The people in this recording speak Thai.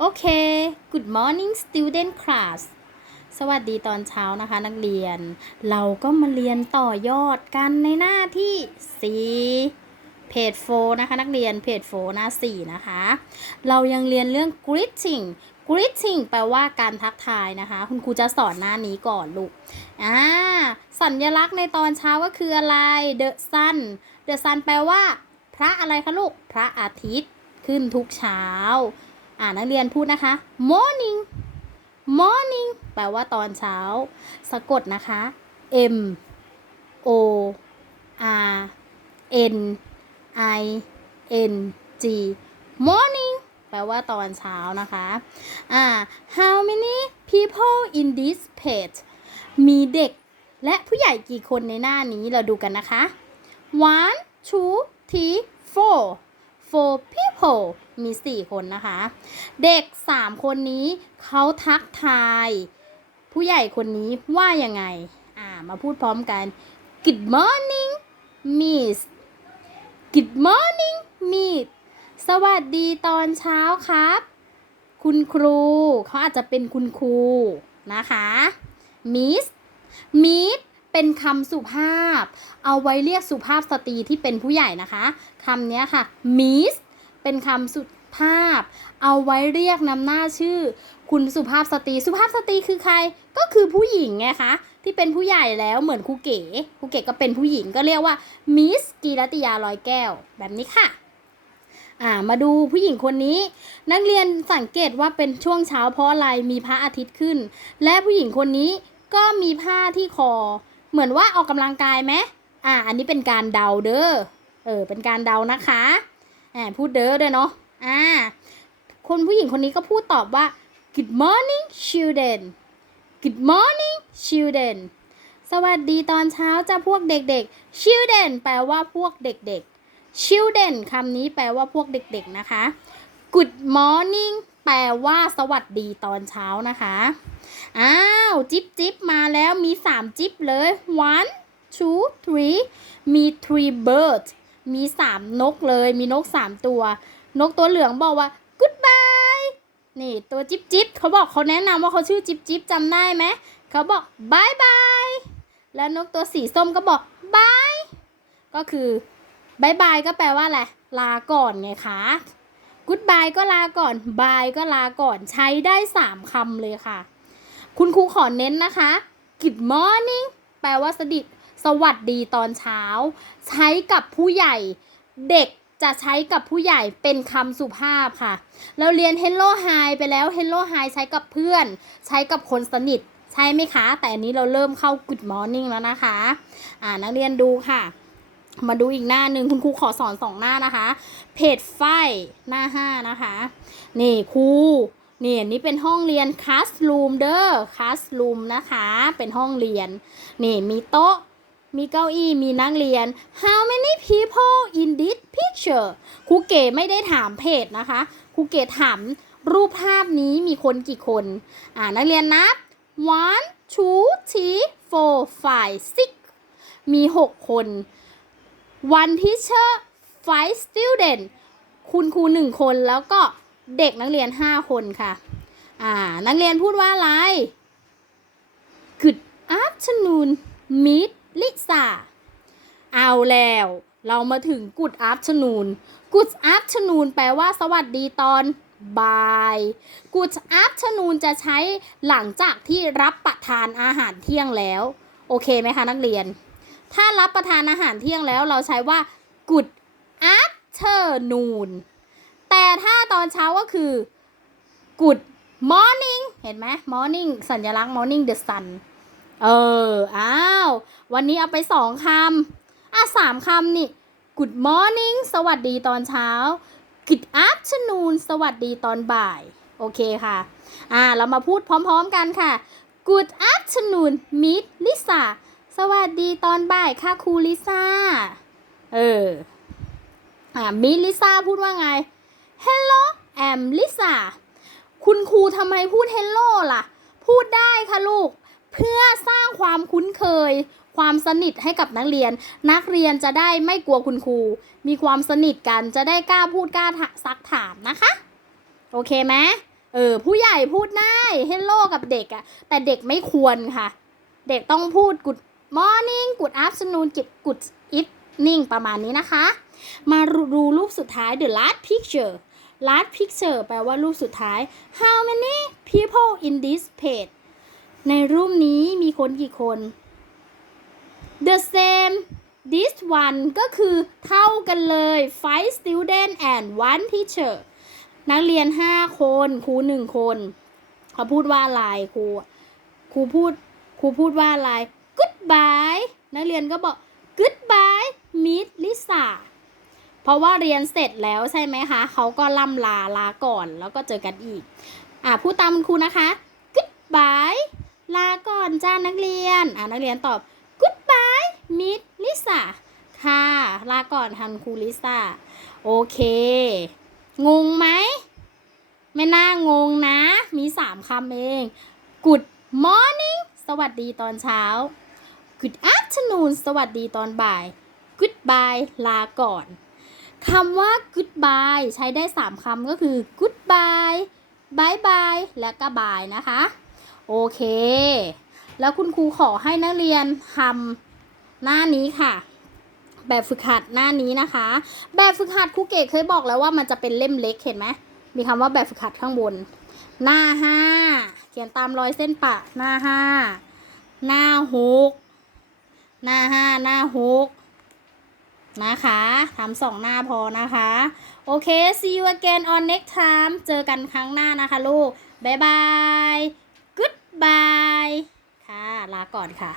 โอเค Good morning student class สวัสดีตอนเช้านะคะนักเรียน เราก็มาเรียนต่อยอดกันในหน้าที่4เพจ4นะคะ นักเรียนเพจ4หน้า4นะคะ เรายังเรียนเรื่อง greeting greeting แปลว่าการทักทายนะคะ คุณครูจะสอนหน้านี้ก่อนลูก อ่า สัญลักษณ์ในตอนเช้าก็คืออะไร the sun the sun แปลว่า พระอะไรคะลูก พระอาทิตย์ขึ้นทุกเช้า อ่านักเรียนพูดนะคะ morning morning แปลว่าตอนเช้า สะกดนะคะ m o r n i n g morning แปลว่าตอนเช้านะคะอ่า how many people in this page มีเด็กและผู้ใหญ่กี่คนในหน้านี้เราดูกันนะคะ one two three four four people มี 4 คนนะคะ เด็ก 3 คนนี้เขาทักทาย ผู้ใหญ่คนนี้ว่ายังไง อ่า มาพูดพร้อมกัน Good morning Miss Good morning Miss สวัสดีตอนเช้าครับ คุณครู เขาอาจจะเป็นคุณครูนะคะ Miss Miss เป็นคำสุภาพ เอาไว้เรียกสุภาพสตรีที่เป็นผู้ใหญ่นะคะคำนี้ค่ะ Miss เป็นคำสุภาพ เอาไว้เรียกนำหน้าชื่อ คุณสุภาพสตรี สุภาพสตรีคือใคร ก็คือผู้หญิงไงคะที่เป็นผู้ใหญ่แล้วเหมือนครูเก๋ครูเก๋ก็เป็นผู้หญิงก็เรียกว่ามิสกีรติยาลอยแก้ว แบบนี้ค่ะอ่ามาดูผู้หญิงคนนี้ นักเรียนสังเกตว่าเป็นช่วงเช้าเพราะอะไรมีพระอาทิตย์ขึ้น และผู้หญิงคนนี้ก็มีผ้าที่คอ เหมือนว่าออกกำลังกายไหมอ่า อันนี้เป็นการเดาเด้อ เออ เป็นการเดานะคะแอบพูดเด้อด้วยเนาะ อ่า คนผู้หญิงคนนี้ก็พูดตอบว่า Good morning children Good morning children สวัสดีตอนเช้าจ้าพวกเด็กๆ children แปลว่าพวกเด็กๆ children คำนี้แปลว่าพวกเด็กๆนะคะ Good morning แปลว่า สวัสดีตอนเช้านะคะ อ้าว จิ๊บจิ๊บมาแล้วมี 3 จิ๊บเลย one two three มี three birds มี 3 นกเลย มีนก 3 ตัว นกตัวเหลืองบอกว่า goodbye นี่ตัวจิ๊บจิ๊บเขาบอกเขาแนะนำว่าเขาชื่อจิ๊บจิ๊บจำได้ไหม เขาบอกบายบายแล้วนกตัวสีส้มก็บอกบายก็คือบายบายก็แปลว่าอะไรลาก่อนไงคะ goodbye ก็ลาก่อน bye ก็ลาก่อนใช้ได้ 3คำเลยค่ะ คุณครูขอเน้นนะคะ good morning แปลว่าสดิสวัสดีตอนเช้า ใช้กับผู้ใหญ่ เด็กจะใช้กับผู้ใหญ่เป็นคำสุภาพค่ะ เราเรียน hello hi ไปแล้ว hello hi ใช้กับเพื่อน ใช้กับคนสนิท ใช่ไหมคะ แต่อันนี้เราเริ่มเข้า good morning แล้วนะคะ อ่านักเรียนดูค่ะ มาดูอีกหน้าหนึ่งคุณครูขอสอนสองหน้านะคะ เพจไฟหน้าห้านะคะ นี่ครูนี่อันนี้เป็นห้องเรียน classroom เด้อ classroom นะคะ เป็นห้องเรียน นี่มีโต๊ะ มีเก้าอี้มีนักเรียน how many people in this picture ครูเก๋ไม่ได้ถามเพจนะคะครูเก๋ถามรูปภาพนี้มีคนกี่คน อ่านักเรียนนับ one two three four five six มี 6 คน one teacher five student คุณครูหนึ่งคนแล้วก็เด็กนักเรียน5คนค่ะ อ่า นักเรียนพูดว่าอะไร Good afternoon Miss Lisa เอาแล้ว เรามาถึง Good afternoon Good afternoon แปลว่าสวัสดีตอนบ่าย Good afternoon จะใช้หลังจากที่รับประทานอาหารเที่ยงแล้ว โอเคไหมคะนักเรียน ถ้ารับประทานอาหารเที่ยงแล้วเราใช้ว่า good afternoon แต่ถ้าตอนเช้าก็คือ good morning เห็นไหม morning สัญลักษณ์ morning the sun เออ อ้าว วันนี้เอาไปสองคำ อะสามคำนี่ good morning สวัสดีตอนเช้า good afternoon สวัสดีตอนบ่าย โอเคค่ะ อ่า เรามาพูดพร้อมๆกันค่ะ good afternoon Miss Lisa สวัสดีตอนบ่ายค่ะครูลิซ่า เออ อ่ามิลิซ่าพูดว่าไง Hello I'm Lisa คุณครูทำไมพูด Hello ล่ะ พูดได้ค่ะลูก เพื่อสร้างความคุ้นเคย ความสนิทให้กับนักเรียน นักเรียนจะได้ไม่กลัวคุณครู มีความสนิทกันจะได้กล้าพูดกล้าซักถามนะคะ โอเคไหมเออ ผู้ใหญ่พูดได้ hello กับเด็กอะแต่เด็กไม่ควรค่ะ เด็กต้องพูด good morning good afternoon good evening ประมาณนี้นะคะ มาดูรูปสุดท้าย the last picture last picture แปลว่ารูปสุดท้าย how many people in this page ในรูปนี้มีคนกี่คน the same this one ก็คือเท่ากันเลย five student and one teacher นักเรียน 5 คน ครู 1 คน เขาพูดว่าอะไรครู ครูพูด ครูพูดว่าอะไร goodbye นักเรียนก็บอก goodbye miss Lisa เพราะว่าเรียนเสร็จแล้วใช่ไหมคะ เขาก็ล่ำลาลาก่อนแล้วก็เจอกันอีก อะพูดตามคุณครูนะคะ goodbye ลาก่อนจ้านักเรียน อะนักเรียนตอบ goodbye miss Lisa ค่ะ ลาก่อนทันครูลิซ่า โอเค งงไหม ไม่น่างงนะ มีสามคำเอง Good morning สวัสดีตอนเช้า Good afternoon สวัสดีตอนบ่าย Goodbye ลาก่อนคำว่า goodbye ใช้ได้ 3คำก็คือ goodbye bye bye และก็ bye นะคะ โอเค แล้วคุณครูขอให้นักเรียนทำหน้านี้ค่ะ แบบฝึกหัดหน้านี้นะคะ แบบฝึกหัดครูเกดเคยบอกแล้วว่ามันจะเป็นเล่มเล็กเห็นไหมมีคำว่าแบบฝึกหัดข้างบน หน้าห้าเขียนตามรอยเส้นปะ หน้าห้าหน้าหก หน้าห้าหน้าหกนะคะทำสองหน้าพอนะคะ โอเค see you again on next time เจอกันครั้งหน้านะคะลูก บ๊ายบาย goodbye ค่ะ ลาก่อนค่ะ